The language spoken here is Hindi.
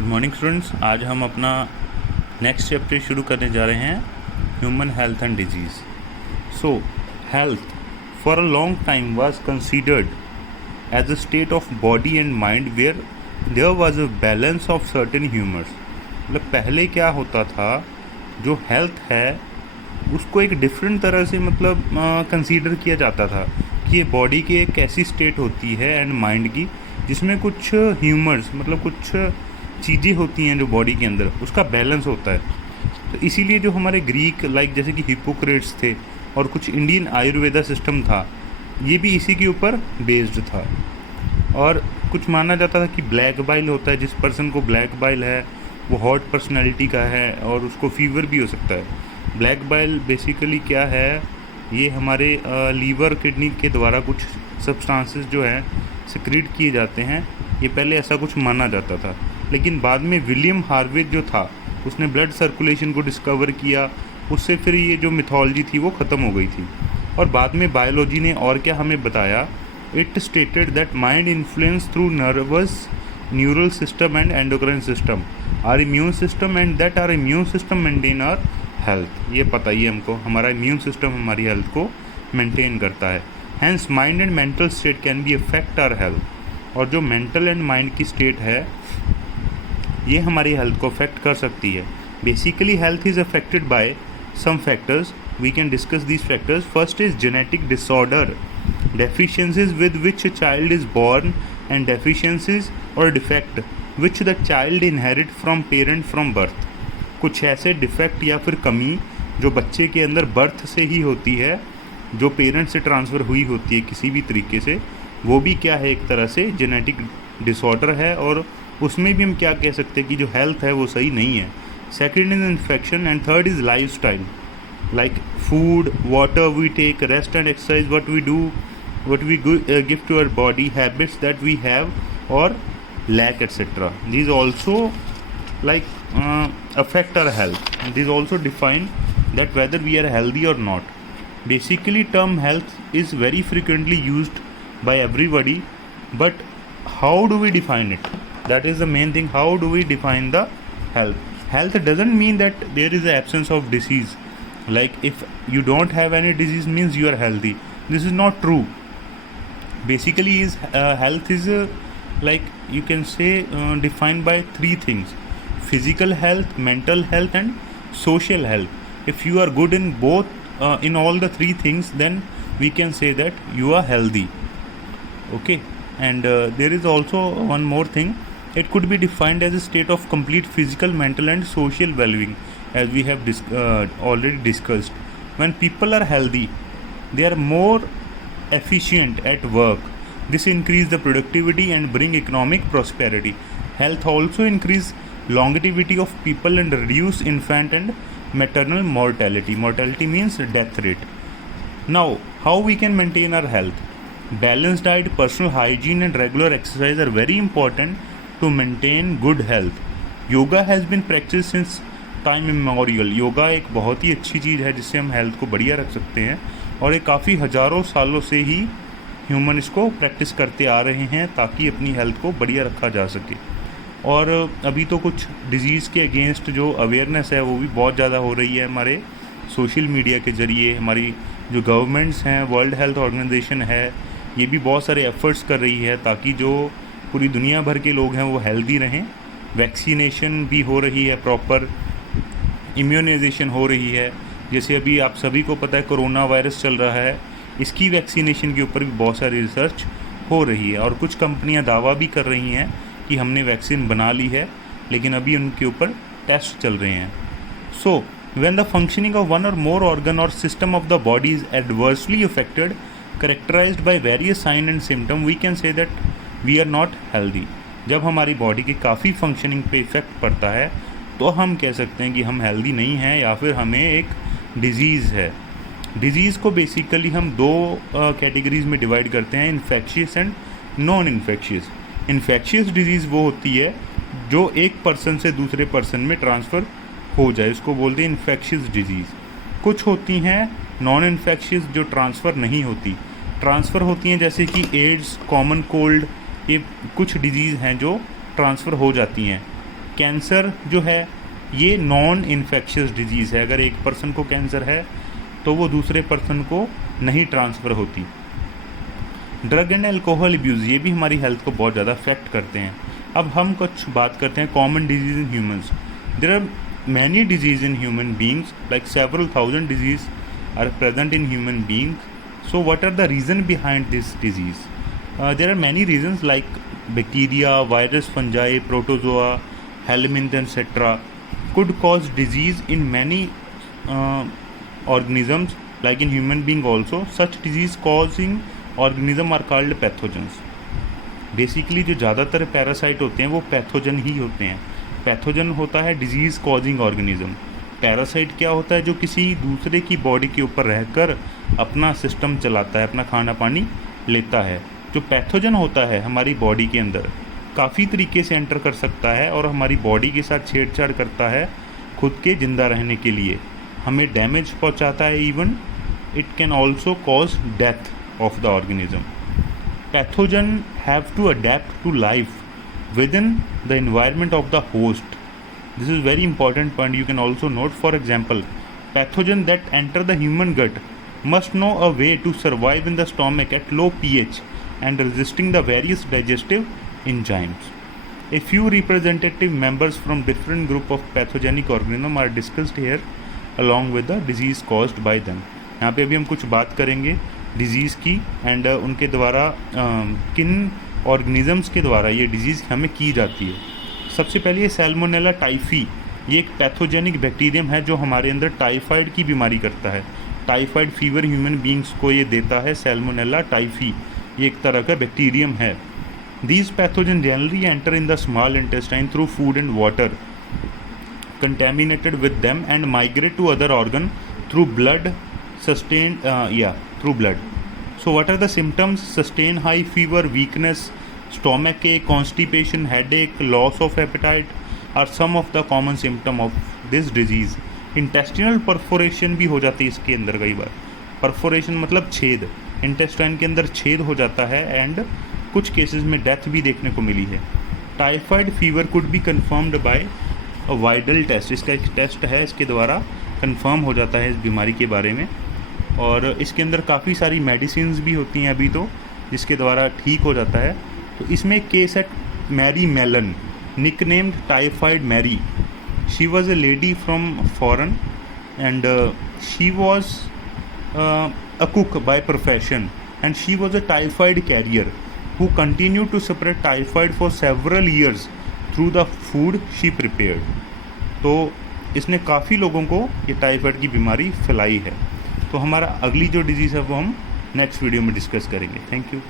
Good morning students. आज हम अपना नेक्स्ट चैप्टर शुरू करने जा रहे हैं, human health and disease. So health for a long time was considered as a state of body and mind where there was a balance of certain humours. मतलब पहले क्या होता था, जो हेल्थ है उसको एक डिफरेंट तरह से कंसीडर किया जाता था कि ये बॉडी की एक ऐसी स्टेट होती है एंड माइंड की जिसमें कुछ ह्यूमर्स कुछ चीज़ें होती हैं जो बॉडी के अंदर उसका बैलेंस होता है। तो इसीलिए जो हमारे ग्रीक जैसे कि हिपोक्रेट्स थे और कुछ इंडियन आयुर्वेदा सिस्टम था, ये भी इसी के ऊपर बेस्ड था। और कुछ माना जाता था कि ब्लैक बाइल होता है, जिस पर्सन को ब्लैक बाइल है वो हॉट पर्सनैलिटी का है और उसको फीवर भी हो सकता है। ब्लैक बाइल बेसिकली क्या है, ये हमारे लीवर किडनी के द्वारा कुछ सब्सटेंसेस जो है सिक्रीट किए जाते हैं। ये पहले ऐसा कुछ माना जाता था, लेकिन बाद में विलियम हार्वे जो था उसने ब्लड सर्कुलेशन को डिस्कवर किया। उससे फिर ये जो मिथोलॉजी थी वो ख़त्म हो गई थी। और बाद में बायोलॉजी ने और क्या हमें बताया, it stated that mind influence through nervous neural system and endocrine system our immune system and that our immune system maintain our health. ये पता ही हमको, हमारा इम्यून सिस्टम हमारी हेल्थ को मेंटेन करता है। Hence mind and mental state can be affect our health. और जो मेंटल एंड माइंड की स्टेट है ये हमारी हेल्थ को अफेक्ट कर सकती है। Basically health is affected by some factors, we can discuss these factors. First is genetic disorder, deficiencies with which a child is born and deficiencies or defect which the child inherit from parent from birth। कुछ ऐसे डिफेक्ट या फिर कमी जो बच्चे के अंदर बर्थ से ही होती है, जो पेरेंट से ट्रांसफ़र हुई होती है किसी भी तरीके से, वो भी क्या है, एक तरह से जेनेटिक डिसऑर्डर है। और उसमें भी हम क्या कह सकते हैं कि जो हेल्थ है वो सही नहीं है। Second is infection and third is lifestyle, like food, water we take, rest and exercise, what we give to our body, habits that we have or lack, etc. These also affect our health. These also define that whether we are healthy or not. Basically term health is very frequently used by everybody, but how do we define it? That is the main thing. How do we define the health? Health doesn't mean that there is the absence of disease, like if you don't have any disease means you are healthy. This is not true. Basically is health is you can say defined by three things: physical health, mental health and social health. If you are good in both in all the three things, then we can say that you are healthy. Okay. And there is also one more thing. It could be defined as a state of complete physical, mental and social well-being, as we have already discussed. When people are healthy, they are more efficient at work. This increase the productivity and bring economic prosperity. Health also increase longevity of people and reduce infant and maternal mortality. Mortality means death rate. Now, how we can maintain our health? Balanced diet, personal hygiene and regular exercise are very important to maintain good health. Yoga has been practiced since time immemorial. Yoga एक बहुत ही अच्छी चीज़ है जिससे हम हेल्थ को बढ़िया रख सकते हैं, और ये काफ़ी हज़ारों सालों से ही ह्यूमन इसको प्रैक्टिस करते आ रहे हैं ताकि अपनी हेल्थ को बढ़िया रखा जा सके। और अभी तो कुछ डिज़ीज़ के अगेंस्ट जो अवेयरनेस है वो भी बहुत ज़्यादा हो रही है हमारे सोशल मीडिया के ज़रिए। हमारी जो गवर्नमेंट्स हैं, वर्ल्ड हेल्थ ऑर्गेनाइजेशन है, ये भी बहुत सारे एफ़र्ट्स कर रही है ताकि जो पूरी दुनिया भर के लोग हैं वो हेल्दी रहें। वैक्सीनेशन भी हो रही है, प्रॉपर इम्यूनाइजेशन हो रही है। जैसे अभी आप सभी को पता है कोरोना वायरस चल रहा है, इसकी वैक्सीनेशन के ऊपर भी बहुत सारी रिसर्च हो रही है। और कुछ कंपनियां दावा भी कर रही हैं कि हमने वैक्सीन बना ली है, लेकिन अभी उनके ऊपर टेस्ट चल रहे हैं। So when the functioning of one or more organ or system of the body is adversely affected, characterised by various sign and symptom, we can say that we are not healthy. जब हमारी बॉडी की काफ़ी फंक्शनिंग पे इफ़ेक्ट पड़ता है तो हम कह सकते हैं कि हम हेल्दी नहीं हैं या फिर हमें एक डिज़ीज़ है। डिज़ीज़ को बेसिकली हम दो कैटेगरीज़ में डिवाइड करते हैं, infectious and non infectious. Infectious disease वो होती है जो एक पर्सन से दूसरे पर्सन में ट्रांसफ़र हो जाए, उसको बोलते हैं इन्फेक्शियस डिज़ीज़। कुछ होती हैं नॉन इन्फेक्शियस जो ट्रांसफ़र नहीं होती, ट्रांसफ़र होती हैं जैसे कि एड्स, कॉमन कोल्ड, ये कुछ डिज़ीज़ हैं जो ट्रांसफ़र हो जाती हैं। कैंसर जो है ये नॉन इन्फेक्शियस डिजीज़ है। अगर एक पर्सन को कैंसर है तो वो दूसरे पर्सन को नहीं ट्रांसफ़र होती। ड्रग एंड अल्कोहल अब्यूज़ ये भी हमारी हेल्थ को बहुत ज़्यादा अफेक्ट करते हैं। अब हम कुछ बात करते हैं common diseases in humans. There are many diseases in human beings, like several thousand diseases are present in human beings. So what are the reason behind this disease? There are many reasons like bacteria, virus, fungi, protozoa, helminth etcetera could cause disease in many organisms like in human being also. Such disease causing organism are called pathogens. Basically जो ज़्यादातर पैरासाइट होते हैं वो पैथोजन ही होते हैं। पैथोजन होता है डिजीज़ कॉजिंग ऑर्गेनिज्म। पैरासाइट क्या होता है? जो किसी दूसरे की बॉडी के ऊपर रहकर अपना सिस्टम चलाता है, अपना खाना पानी लेता है। जो पैथोजन होता है हमारी बॉडी के अंदर काफ़ी तरीके से एंटर कर सकता है और हमारी बॉडी के साथ छेड़छाड़ करता है खुद के ज़िंदा रहने के लिए, हमें डैमेज पहुंचाता है। Even it can also cause death of the organism. Pathogen have to adapt to life within the environment of the host. This is very important point you can also note. For example, pathogen that enter the human gut must know a way to survive in the stomach at low pH and resisting the various digestive enzymes. A few representative members from different group of pathogenic organisms are discussed here along with the disease caused by them. यहाँ पे अभी हम कुछ बात करेंगे डिजीज़ की एंड उनके द्वारा किन ऑर्गेनिजम्स के द्वारा ये डिजीज़ हमें की जाती है। सबसे पहले ये सैल्मोनेला टाइफी, ये एक पैथोजेनिक बैक्टीरियम है जो हमारे अंदर टाइफाइड की बीमारी करता है। टाइफाइड फीवर ह्यूमन बींग्स को ये देता है। सैल्मोनेला टाइफी ये एक तरह का बैक्टीरियम है। These pathogens generally enter in the small intestine through food and water contaminated with them and migrate to other organ through blood. Through blood. So what are the symptoms? Sustained high fever, weakness, stomach ache, constipation, headache, loss of appetite are some of the common symptom of this disease. Intestinal perforation भी हो जाती है इसके अंदर कई बार। परफोरेशन मतलब छेद, इंटेस्टाइन के अंदर छेद हो जाता है एंड कुछ केसेस में डेथ भी देखने को मिली है। Typhoid fever could be confirmed by a Widal test, इसका एक टेस्ट है, इसके द्वारा कन्फर्म हो जाता है इस बीमारी के बारे में। और इसके अंदर काफ़ी सारी मेडिसिन भी होती हैं अभी तो जिसके द्वारा ठीक हो जाता है। तो इसमें एक केस है Mary Mallon, nicknamed typhoid Mary. She was a lady from foreign and she was a cook by profession and she was a typhoid carrier who continued to spread typhoid for several years through the food she prepared. तो इसने काफ़ी लोगों को ये टाइफाइड की बीमारी फैलाई है। तो हमारा अगली जो डिजीज़ है वो हम नेक्स्ट वीडियो में डिस्कस करेंगे। Thank you.